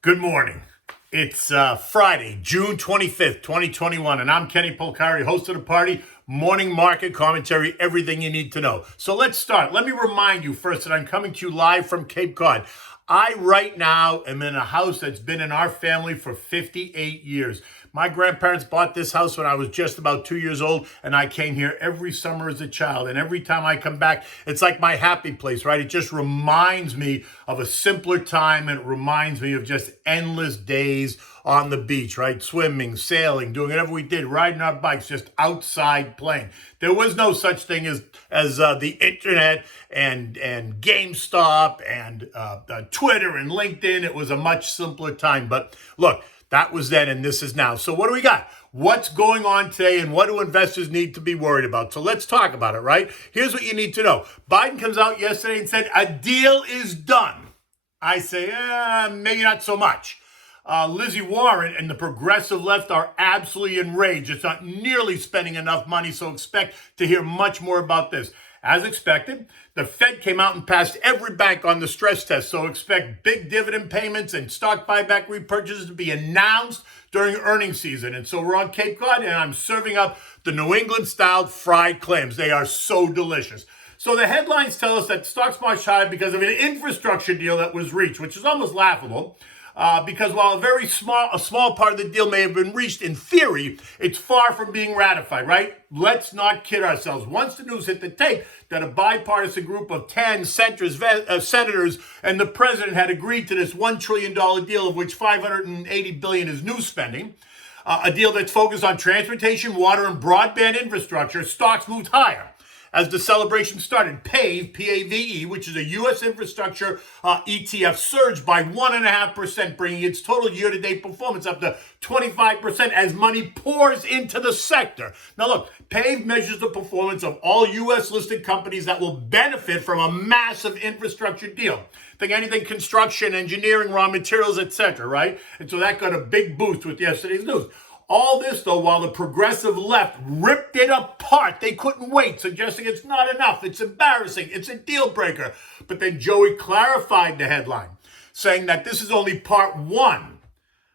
Good morning. It's Friday, June 25th, 2021, and I'm Kenny Polcari, host of the party, morning market commentary, everything you need to know. So let's start. Let me remind you first that I'm coming to you live from Cape Cod. I, right now, am in a house that's been in our family for 58 years. My grandparents bought this house when I was just about 2 years old, and I came here every summer as a child. And every time I come back, it's like my happy place, right? It just reminds me of a simpler time, and it reminds me of just endless days on the beach, right? Swimming, sailing, doing whatever we did, riding our bikes, just outside playing. There was no such thing as the internet and GameStop and Twitter and LinkedIn. It was a much simpler time. But look, that was then and this is now. So what do we got? What's going on today and what do investors need to be worried about? So let's talk about it, right? Here's what you need to know. Biden comes out yesterday and said, a deal is done. I say, maybe not so much. Lizzie Warren and the progressive left are absolutely enraged. It's not nearly spending enough money, so expect to hear much more about this. As expected, the Fed came out and passed every bank on the stress test, so expect big dividend payments and stock buyback repurchases to be announced during earnings season. And so we're on Cape Cod, and I'm serving up the New England-style fried clams. They are so delicious. So the headlines tell us that stocks marched high because of an infrastructure deal that was reached, which is almost laughable. Because while a small part of the deal may have been reached in theory, it's far from being ratified, right? Let's not kid ourselves. Once the news hit the tape that a bipartisan group of 10 senators and the president had agreed to this $1 trillion deal, of which $580 billion is new spending, a deal that's focused on transportation, water, and broadband infrastructure, stocks moved higher. As the celebration started, PAVE, P-A-V-E, which is a U.S. infrastructure ETF, surged by 1.5%, bringing its total year-to-date performance up to 25% as money pours into the sector. Now look, PAVE measures the performance of all U.S.-listed companies that will benefit from a massive infrastructure deal. Think anything construction, engineering, raw materials, etc., right? And so that got a big boost with yesterday's news. All this, though, while the progressive left ripped it apart. They couldn't wait, suggesting it's not enough, it's embarrassing, it's a deal breaker. But then Joey clarified the headline, saying that this is only part one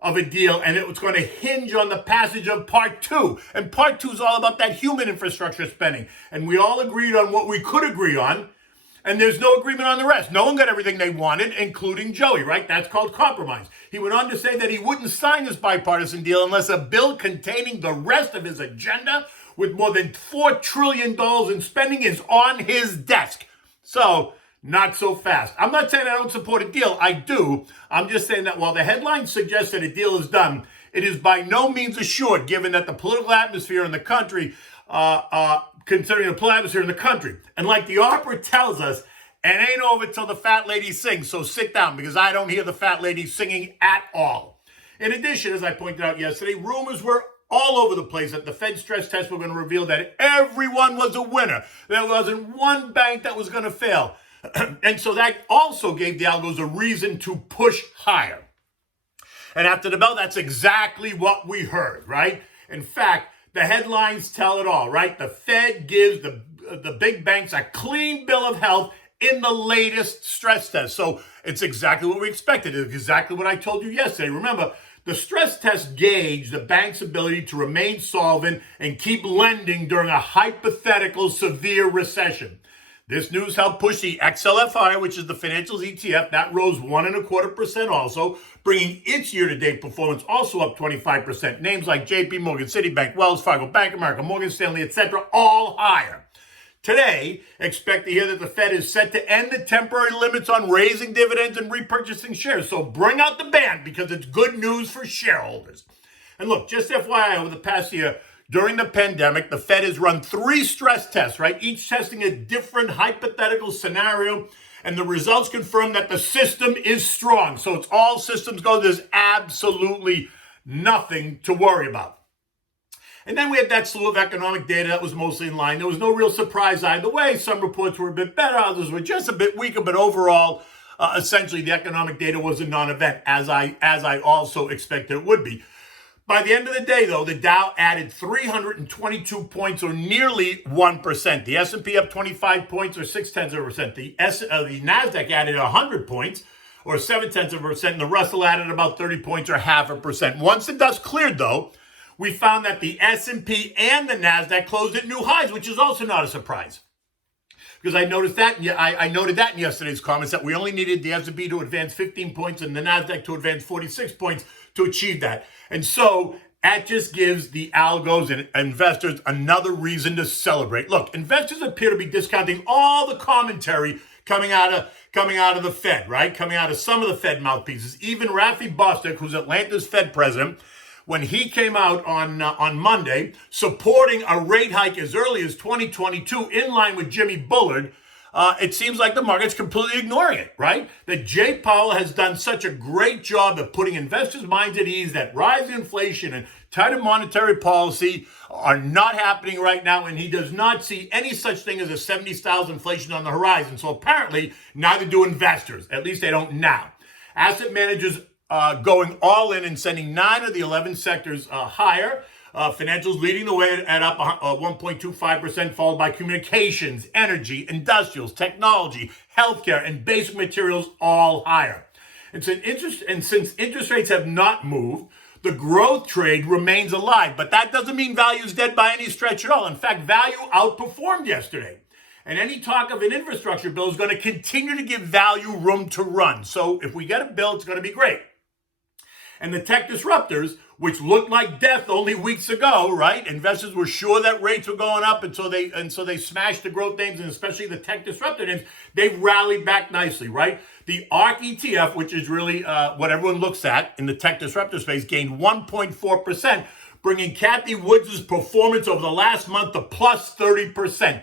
of a deal, and it was going to hinge on the passage of part two. And part two is all about that human infrastructure spending. And we all agreed on what we could agree on, and there's no agreement on the rest. No one got everything they wanted, including Joey, right? That's called compromise. He went on to say that he wouldn't sign this bipartisan deal unless a bill containing the rest of his agenda with more than $4 trillion in spending is on his desk. So, not so fast. I'm not saying I don't support a deal. I do. I'm just saying that while the headline suggests that a deal is done, it is by no means assured, given that the political atmosphere in the country considering the political atmosphere in the country. And like the opera tells us, it ain't over till the fat lady sings. So sit down, because I don't hear the fat lady singing at all. In addition, as I pointed out yesterday, rumors were all over the place that the Fed stress tests were going to reveal that everyone was a winner. There wasn't one bank that was going to fail. And so that also gave the algos a reason to push higher. And after the bell, that's exactly what we heard, right? In fact, the headlines tell it all, right? The Fed gives the big banks a clean bill of health in the latest stress test. So it's exactly what we expected. It's exactly what I told you yesterday. Remember, the stress test gauged the bank's ability to remain solvent and keep lending during a hypothetical severe recession. This news helped push the XLF, which is the financials ETF. That rose 1.25% also, bringing its year-to-date performance also up 25%. Names like JP Morgan, Citibank, Wells Fargo, Bank of America, Morgan Stanley, etc., all higher. Today, expect to hear that the Fed is set to end the temporary limits on raising dividends and repurchasing shares. So bring out the band, because it's good news for shareholders. And look, just FYI, over the past year, during the pandemic, the Fed has run 3 stress tests, right? Each testing a different hypothetical scenario, and the results confirm that the system is strong. So it's all systems go. There's absolutely nothing to worry about. And then we had that slew of economic data that was mostly in line. There was no real surprise either way. Some reports were a bit better, others were just a bit weaker, but overall, essentially the economic data was a non-event, as I also expected it would be. By the end of the day, though, the Dow added 322 points, or nearly 1%. The S&P up 25 points, or 0.6%. The NASDAQ added 100 points, or 0.7%, and the Russell added about 30 points or 0.5%. Once the dust cleared, though, we found that the S&P and the NASDAQ closed at new highs, which is also not a surprise. Because I noticed that, I noted that in yesterday's comments, that we only needed the S&P to advance 15 points and the NASDAQ to advance 46 points to achieve that. And so that just gives the algos and investors another reason to celebrate. Look, investors appear to be discounting all the commentary coming out of the Fed, right? Coming out of some of the Fed mouthpieces. Even Rafi Bostic, who's Atlanta's Fed president, when he came out on Monday supporting a rate hike as early as 2022 in line with Jimmy Bullard, it seems like the market's completely ignoring it, right? That Jay Powell has done such a great job of putting investors' minds at ease that rising inflation and tighter monetary policy are not happening right now, and he does not see any such thing as a 70s-style inflation on the horizon. So apparently, neither do investors. At least they don't now. Asset managers going all in and sending 9 of the 11 sectors higher. Financials leading the way at up 1.25%, followed by communications, energy, industrials, technology, healthcare, and basic materials all higher. And since interest rates have not moved, the growth trade remains alive. But that doesn't mean value is dead by any stretch at all. In fact, value outperformed yesterday. And any talk of an infrastructure bill is going to continue to give value room to run. So if we get a bill, it's going to be great. And the tech disruptors, which looked like death only weeks ago, right? Investors were sure that rates were going up, and so they smashed the growth names, and especially the tech disruptor names. They've rallied back nicely, right? The ARK ETF, which is really what everyone looks at in the tech disruptor space, gained 1.4%, bringing Cathie Woods' performance over the last month to plus 30%.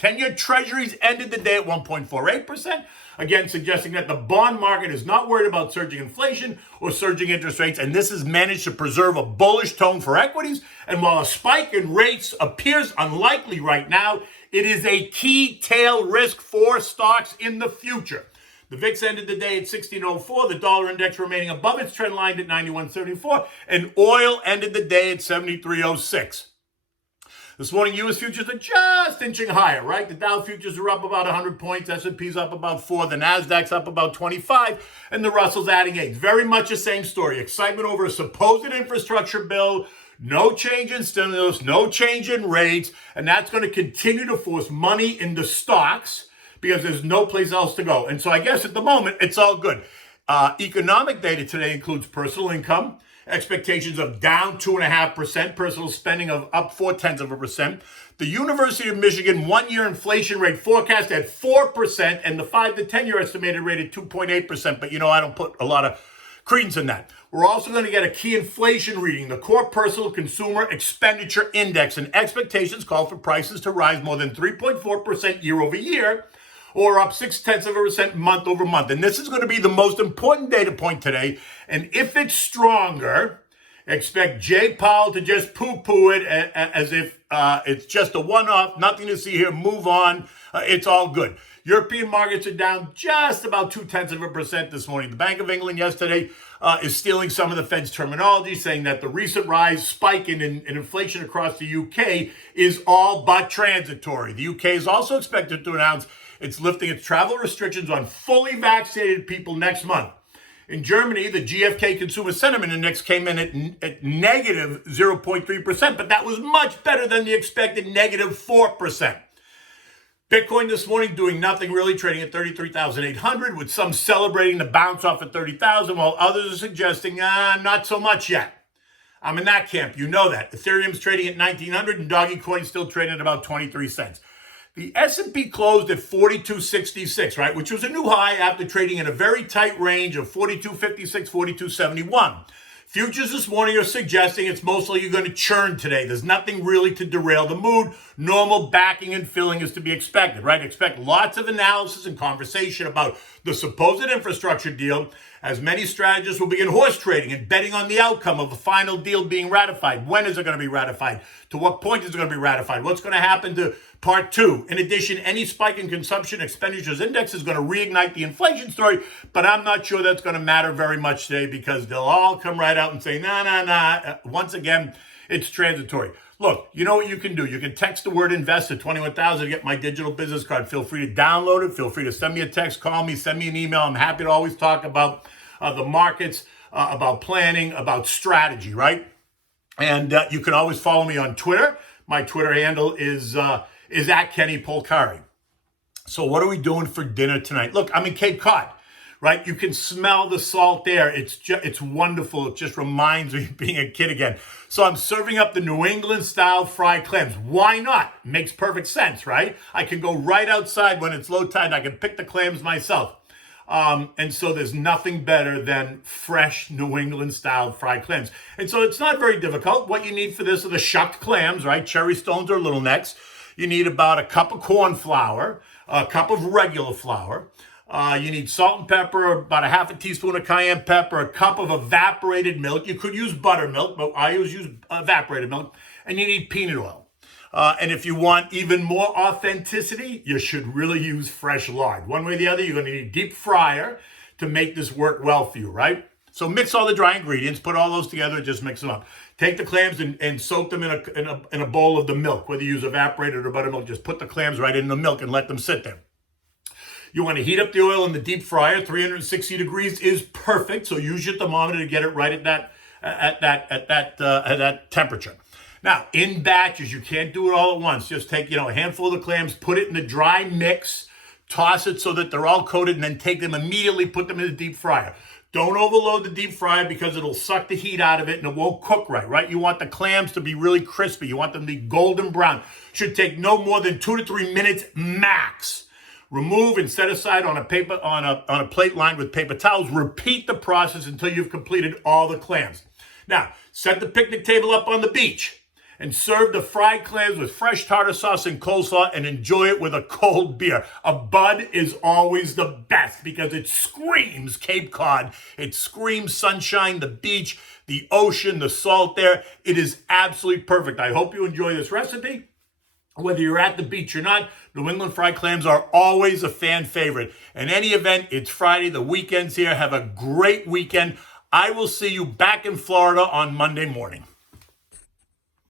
10-year treasuries ended the day at 1.48%. Again, suggesting that the bond market is not worried about surging inflation or surging interest rates, and this has managed to preserve a bullish tone for equities. And while a spike in rates appears unlikely right now, it is a key tail risk for stocks in the future. The VIX ended the day at 1604, the dollar index remaining above its trend line at 91.74, and oil ended the day at 73.06. This morning, U.S. futures are just inching higher, right? The Dow futures are up about 100 points, S&P's up about 4, the Nasdaq's up about 25, and the Russell's adding 8. Very much the same story. Excitement over a supposed infrastructure bill, no change in stimulus, no change in rates, and that's going to continue to force money into stocks because there's no place else to go. And so I guess at the moment, it's all good. Economic data today includes personal income, expectations of down 2.5%, personal spending of up 0.4%. The University of Michigan one-year inflation rate forecast at 4%, and the 5 to 10-year estimated rate at 2.8%. But I don't put a lot of credence in that. We're also going to get a key inflation reading, the core personal consumer expenditure index, and expectations call for prices to rise more than 3.4% year over year, or up 0.6% month over month. And this is going to be the most important data point today. And if it's stronger, expect Jay Powell to just poo-poo it as if it's just a one-off, nothing to see here, move on, it's all good. European markets are down just about 0.2% this morning. The Bank of England yesterday is stealing some of the Fed's terminology, saying that the recent spike in inflation across the UK is all but transitory. The UK is also expected to announce it's lifting its travel restrictions on fully vaccinated people next month. In Germany, the GfK Consumer Sentiment Index came in at negative 0.3%, but that was much better than the expected negative 4%. Bitcoin this morning doing nothing really, trading at 33,800, with some celebrating the bounce off at 30,000, while others are suggesting, not so much yet. I'm in that camp, you know that. Ethereum's trading at 1,900 and Dogecoin's still trading at about 23 cents. The S&P closed at 42.66, right, which was a new high after trading in a very tight range of 42.56, 42.71. Futures this morning are suggesting it's mostly you're going to churn today. There's nothing really to derail the mood. Normal backing and filling is to be expected, right? Expect lots of analysis and conversation about the supposed infrastructure deal, as many strategists will begin horse trading and betting on the outcome of the final deal being ratified. When is it going to be ratified? To what point is it going to be ratified? What's going to happen to Part 2? In addition, any spike in consumption expenditures index is going to reignite the inflation story, but I'm not sure that's going to matter very much today because they'll all come right out and say, nah. Once again, it's transitory. Look, you know what you can do. You can text the word invest to 21,000 to get my digital business card. Feel free to download it. Feel free to send me a text, call me, send me an email. I'm happy to always talk about the markets, about planning, about strategy, right? And you can always follow me on Twitter. My Twitter handle is at Kenny Polcari. So what are we doing for dinner tonight? Look, I'm in Cape Cod, right? You can smell the salt there. It's wonderful. It just reminds me of being a kid again. So I'm serving up the New England style fried clams. Why not? Makes perfect sense, right? I can go right outside when it's low tide and I can pick the clams myself. And so there's nothing better than fresh New England style fried clams. And so it's not very difficult. What you need for this are the shucked clams, right? Cherry stones or little necks. You need about a cup of corn flour, a cup of regular flour. You need salt and pepper, about a half a teaspoon of cayenne pepper, a cup of evaporated milk. You could use buttermilk, but I always use evaporated milk. And you need peanut oil. And if you want even more authenticity, you should really use fresh lard. One way or the other, you're going to need a deep fryer to make this work well for you, right? So mix all the dry ingredients, put all those together, just mix them up. Take the clams and soak them in a bowl of the milk, whether you use evaporated or buttermilk. Just put the clams right in the milk and let them sit there. You want to heat up the oil in the deep fryer. 360 degrees is perfect. So use your thermometer to get it right at that temperature. Now, in batches, you can't do it all at once. Just take, a handful of the clams, put it in the dry mix, toss it so that they're all coated, and then take them immediately, put them in the deep fryer. Don't overload the deep fryer because it'll suck the heat out of it and it won't cook right? You want the clams to be really crispy. You want them to be golden brown. Should take no more than 2 to 3 minutes max. Remove and set aside on a plate lined with paper towels. Repeat the process until you've completed all the clams. Now, set the picnic table up on the beach and serve the fried clams with fresh tartar sauce and coleslaw and enjoy it with a cold beer. A Bud is always the best because it screams Cape Cod. It screams sunshine, the beach, the ocean, the salt there. It is absolutely perfect. I hope you enjoy this recipe. Whether you're at the beach or not, New England fried clams are always a fan favorite. In any event, it's Friday. The weekend's here. Have a great weekend. I will see you back in Florida on Monday morning.